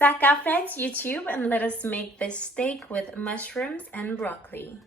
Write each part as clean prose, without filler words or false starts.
Sakafet YouTube, and let us make this steak with mushrooms and broccoli.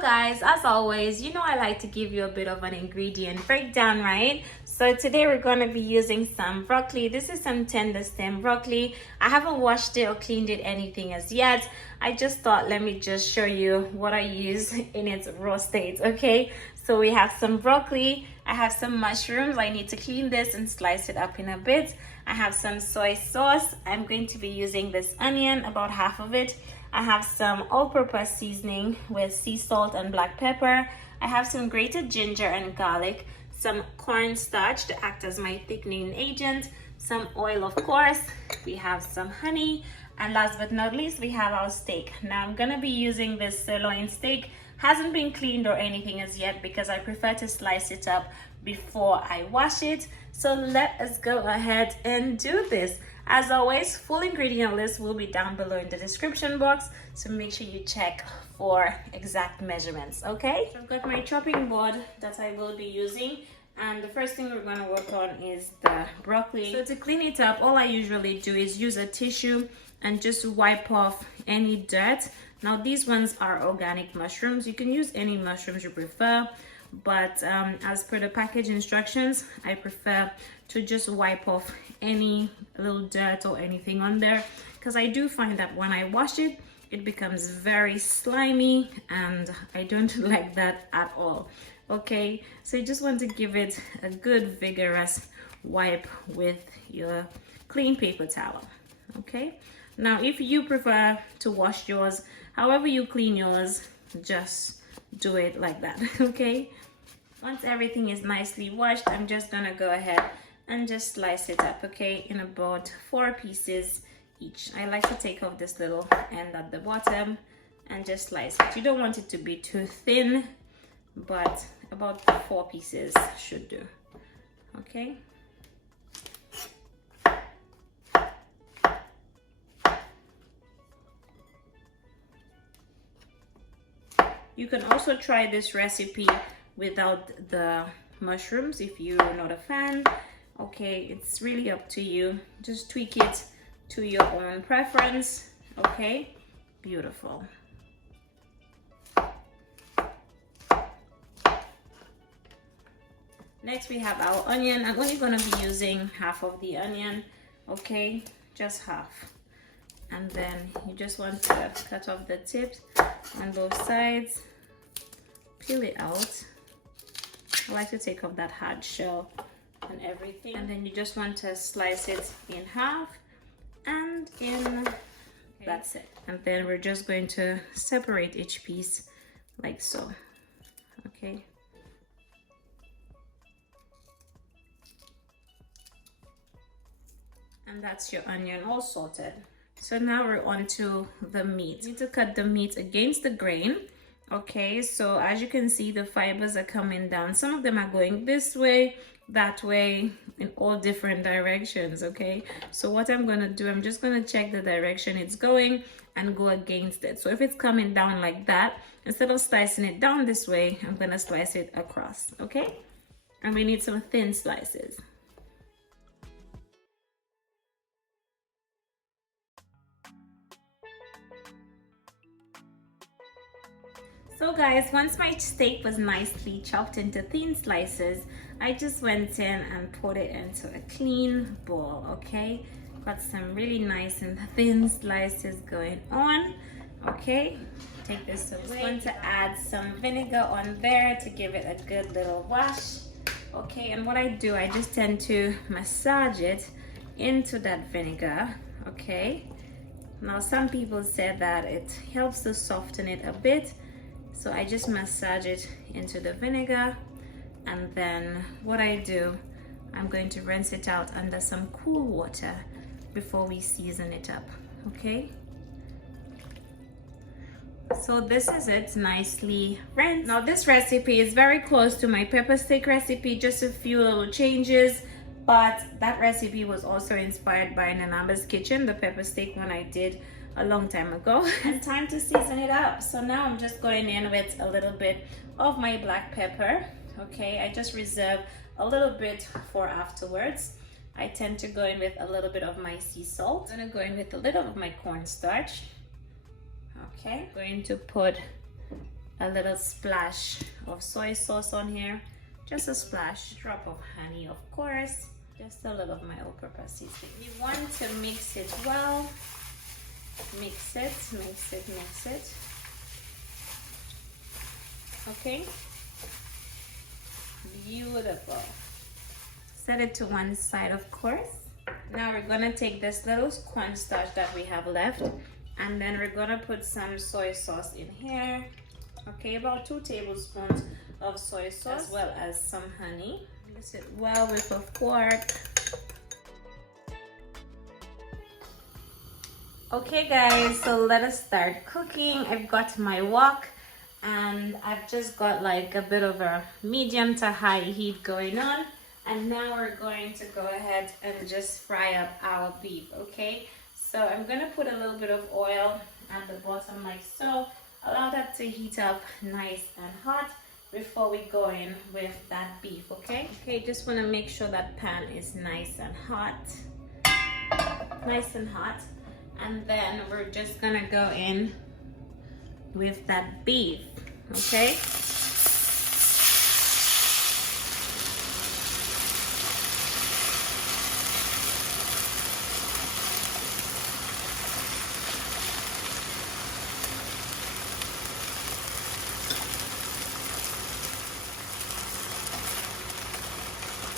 Guys, as always, you know I like to give you a bit of an ingredient breakdown, right? So today we're going to be using some broccoli. This is some tender stem broccoli. I haven't washed it or cleaned it anything as yet. I just thought let me just show you what I use in its raw state. Okay, so we have some broccoli. I have some mushrooms. I need to clean this and slice it up in a bit. I have some soy sauce. I'm going to be using this onion, about half of it. I have some all-purpose seasoning with sea salt and black pepper. I have some grated ginger and garlic, some cornstarch to act as my thickening agent, some oil of course, we have some honey, and last but not least we have our steak. Now I'm gonna be using this sirloin steak. Hasn't been cleaned or anything as yet because I prefer to slice it up before I wash it. So let us go ahead and do this. As always, full ingredient list will be down below in the description box, so make sure you check for exact measurements. Okay, so I've got my chopping board that I will be using, and the first thing we're going to work on is the broccoli. So to clean it up, all I usually do is use a tissue and just wipe off any dirt. Now these ones are organic mushrooms. You can use any mushrooms you prefer, but as per the package instructions, I prefer to just wipe off any little dirt or anything on there, because I do find that when I wash it, it becomes very slimy and I don't like that at all. Okay, so you just want to give it a good vigorous wipe with your clean paper towel. Okay, now if you prefer to wash yours however you clean yours, just do it like that. Okay, once everything is nicely washed, I'm just gonna go ahead and just slice it up, okay, in about 4 pieces each. I like to take off this little end at the bottom and just slice it. You don't want it to be too thin, but about 4 pieces should do. Okay, you can also try this recipe without the mushrooms if you're not a fan. Okay, it's really up to you. Just tweak it to your own preference. Okay, beautiful. Next we have our onion. I'm only going to be using half of the onion. Okay, just half. And then you just want to cut off the tips on both sides, peel it out. I like to take off that hard shell and everything, and then you just want to slice it in half and in. Okay. That's it. And then we're just going to separate each piece like so. Okay, and that's your onion all sorted. So now we're on to the meat. You need to cut the meat against the grain. Okay, so as you can see, the fibers are coming down. Some of them are going this way, that way, in all different directions. Okay, so what I'm going to do, I'm just going to check the direction it's going and go against it. So if it's coming down like that, instead of slicing it down this way, I'm going to slice it across. Okay, and we need some thin slices. So guys, once my steak was nicely chopped into thin slices, I just went in and put it into a clean bowl. Okay, got some really nice and thin slices going on. Okay, take this away. Just want to add some vinegar on there to give it a good little wash. Okay, and what I do, I just tend to massage it into that vinegar. Okay, now some people said that it helps to soften it a bit. So I just massage it into the vinegar, and then what I do, I'm going to rinse it out under some cool water before we season it up. Okay, So this is it, nicely rinsed. Now this recipe is very close to my pepper steak recipe, just a few little changes, but that recipe was also inspired by Nanamba's Kitchen, the pepper steak one I did a long time ago. And time to season it up. So now I'm just going in with a little bit of my black pepper. Okay, I just reserve a little bit for afterwards. I tend to go in with a little bit of my sea salt. I'm gonna go in with a little of my cornstarch. Okay, going to put a little splash of soy sauce on here, just a splash, drop of honey, of course, just a little of my all-purpose seasoning. You want to mix it well, mix it. Okay, beautiful. Set it to one side, of course. Now we're gonna take this little cornstarch that we have left, and then we're gonna put some soy sauce in here. Okay, about 2 tablespoons of soy sauce, as well as some honey. Mix it well with a fork. Okay guys, so let us start cooking. I've got my wok and I've just got like a bit of a medium to high heat going on. And now we're going to go ahead and just fry up our beef, okay? So I'm gonna put a little bit of oil at the bottom like so. Allow that to heat up nice and hot before we go in with that beef, okay? Okay, just wanna make sure that pan is nice and hot. Nice and hot. And then we're just gonna go in with that beef, okay?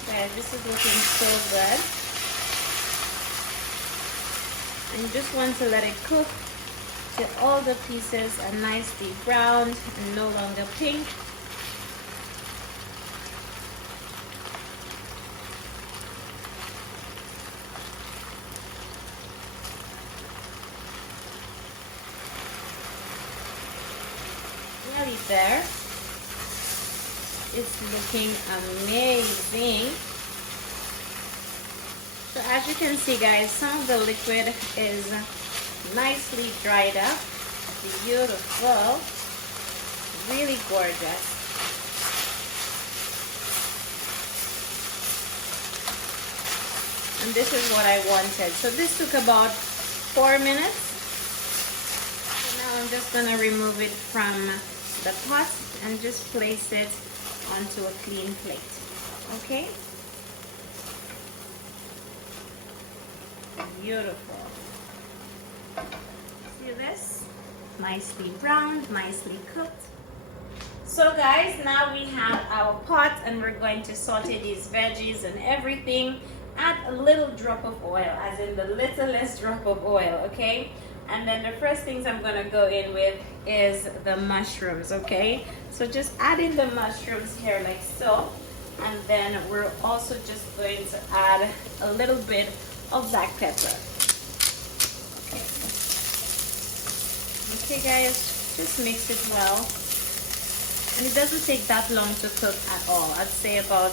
Guys, this is looking so good. And you just want to let it cook till all the pieces are nicely browned and no longer pink. Nearly there. It's looking amazing. So as you can see guys, some of the liquid is nicely dried up. Beautiful. Really gorgeous. And this is what I wanted. So this took about 4 minutes. So now I'm just gonna remove it from the pot and just place it onto a clean plate. Okay? Beautiful. See this? Nicely browned, nicely cooked. So guys, now we have our pot and we're going to saute these veggies and everything. Add a little drop of oil, as in the littlest drop of oil, okay? And then the first things I'm gonna go in with is the mushrooms, okay? So just add in the mushrooms here like so. And then we're also just going to add a little bit of black pepper. Okay guys, just mix it well. And it doesn't take that long to cook at all. I'd say about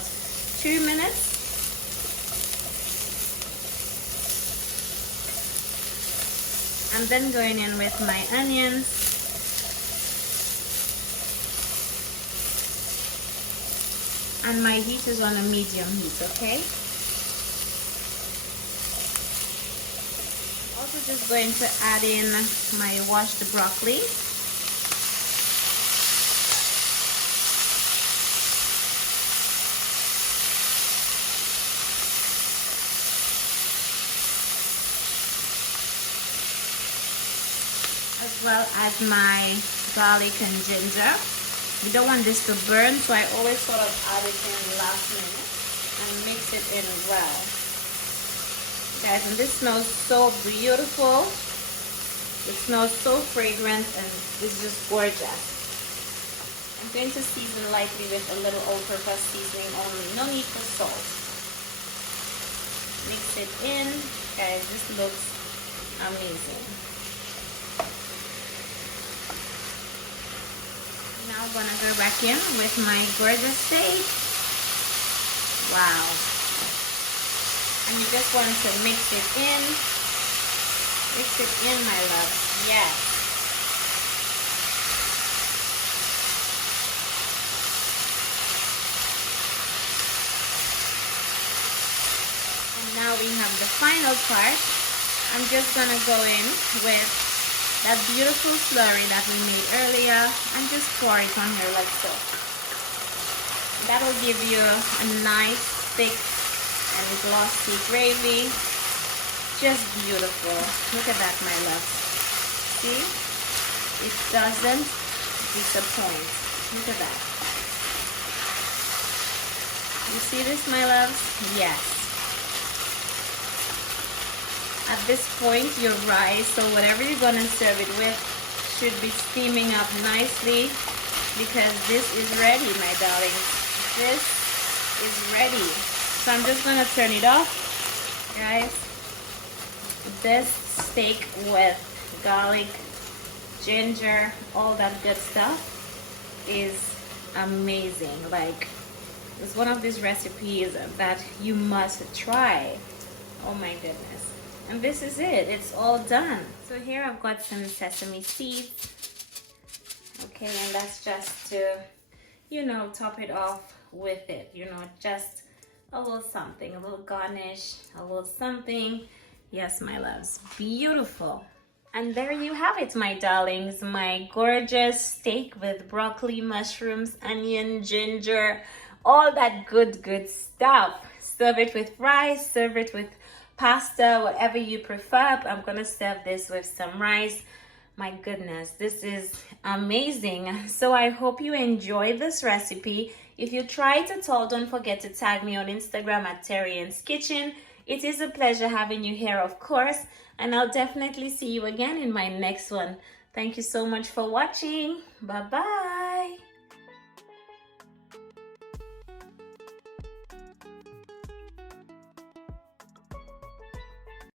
2 minutes. I'm then going in with my onions. And my heat is on a medium heat, okay? Also just going to add in my washed broccoli. As well as my garlic and ginger. You don't want this to burn, so I always sort of add it in the last minute and mix it in well. Guys, and this smells so beautiful. It smells so fragrant and it's just gorgeous. I'm going to season lightly with a little all-purpose seasoning only. No need for salt. Mix it in. Guys, this looks amazing. I'm gonna go back in with my gorgeous steak. Wow. And you just want to mix it in. Mix it in, my love. Yes. And now we have the final part. I'm just gonna go in with that beautiful slurry that we made earlier and just pour it on here like so. That'll give you a nice thick and glossy gravy. Just beautiful. Look at that, my love. See? It doesn't disappoint. Look at that. You see this, my love? Yes. At this point, your rice or whatever you're gonna serve it with should be steaming up nicely, because this is ready, my darling. This is ready. So I'm just gonna turn it off, guys. This steak with garlic, ginger, all that good stuff is amazing. Like, it's one of these recipes that you must try. Oh my goodness. And this is it. It's all done. So here I've got some sesame seeds. Okay, and that's just to, you know, top it off with it. You know, just a little something, a little garnish, a little something. Yes, my loves. Beautiful. And there you have it, my darlings. My gorgeous steak with broccoli, mushrooms, onion, ginger, all that good stuff. Serve it with rice, serve it with pasta, whatever you prefer. I'm gonna serve this with some rice. My goodness, this is amazing. So I hope you enjoy this recipe. If you try it at all, don't forget to tag me on Instagram at TERRI-ANN'S Kitchen. It is a pleasure having you here, of course, and I'll definitely see you again in my next one. Thank you so much for watching. Bye-bye.